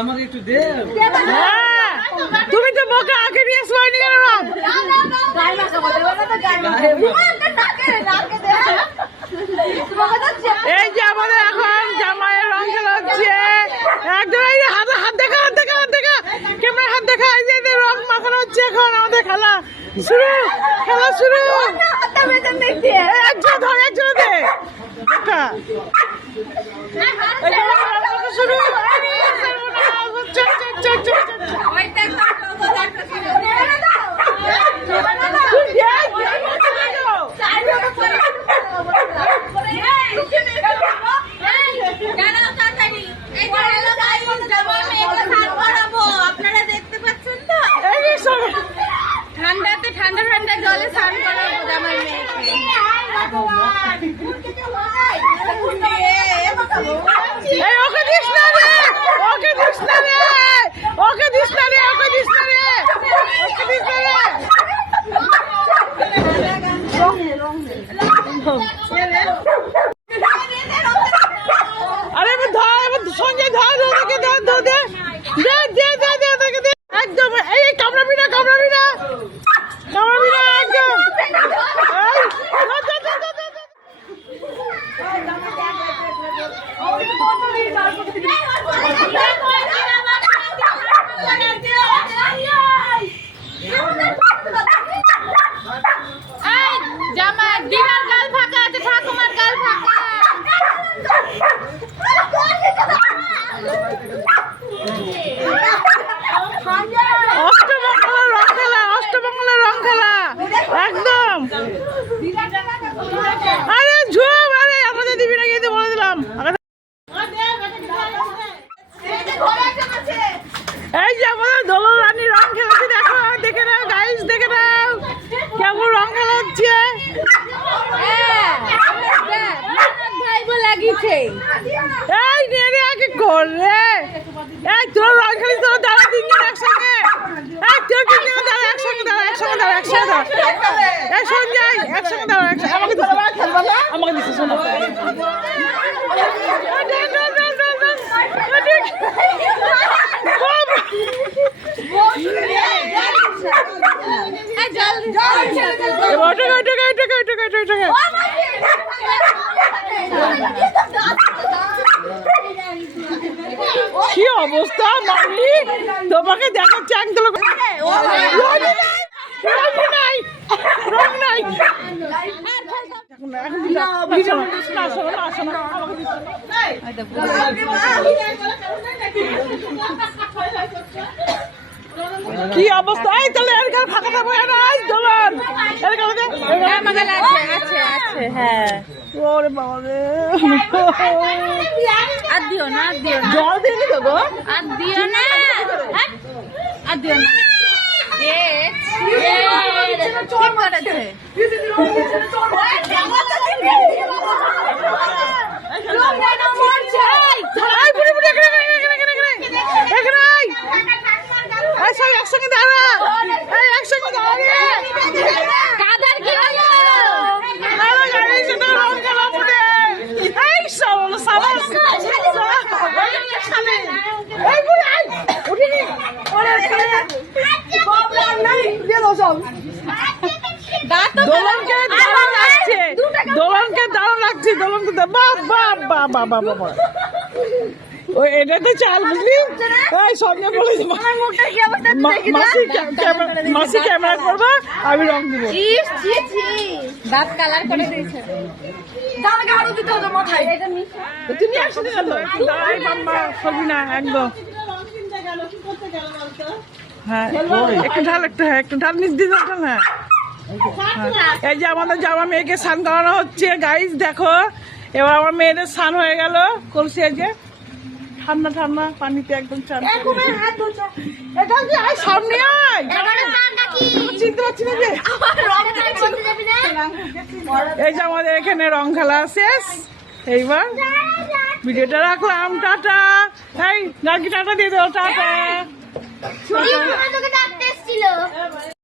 আমাকে একটু দে। তুমি তো বোকা আগে নিয়ে আসবানি কেন? এই যে আমাদের এখন জামাইয়ের রং খেলা হচ্ছে। একদম এই হাত দেখা ক্যামেরা হাত দেখা। এই যে রং মাখানো হচ্ছে এখন আমাদের খেলা শুরু। একজন দে শুরু। ঠান্ডা জলে স্নান করাবো জামাই মেয়েকে। ওকে দিস না রে। আরে সঞ্জয় ধর দে একদম। এই কামড়াবি না একদম। জামাই দিদার গাল ফাঁকা আছে, ঠাকুমার গাল ফাঁকা। অষ্টমঙ্গলের রং খেলা একদম। আরে ঝুম, আরে আমাদের দিবি না গিয়ে বলে দিলাম। এই যে আমাদের দোলন রানী রং খেলাচ্ছে, দেখে নাও গাইস, দেখে নাও কেমন রং খেলা হচ্ছে। এই নে আগে করলে। এই তোর রং খেলিস, তোর দাঁড়া তিনজন একসঙ্গে। এই তোর তিনজন দাঁড়া একসঙ্গে দাঁড়া। এই সঞ্জয় একসঙ্গে দাঁড়া। আমাকে দিচ্ছে শোনো। কি অবস্থা মামি, তোমাকে দেখাচ্ছে একদম। রং নাই। কি অবস্থা? এই তাহলে এর ফাঁকা থাকবো না। দোলন হ্যাঁ। ওরে বাবা রে, আর দিও না জল দিবি তো গো? আর দিও না। একসঙ্গে দাঁড়া। কাদার কি হলো? দোলনকে দারুণ লাগছে। বাবা ওই এটাতে চাল বুঝলি। সঙ্গে বলে মাসি ক্যামেরা করবো, আমি রং দিব। দাঁত কালার করে দিয়েছে। তুমি একসাথে গেলো সবই না একদম। হ্যাঁ একটু ঢাল নিচ দিয়ে ঢাল। হ্যাঁ এই যে আমাদের জামা মেয়েকে স্নান করানো হচ্ছে গাইস, দেখো। এবার আমার মেয়েদের স্নান হয়ে গেল কলসি। যে ঠান্ডা পানিতে একদম চান। সামনে চিনতে পারছি না যে। এই যে আমাদের এখানে রং খেলা শেষ। এইবার ভিডিওটা রাখলাম, টাটা। এই নাকি টাটা দিয়ে দাও, টাটা।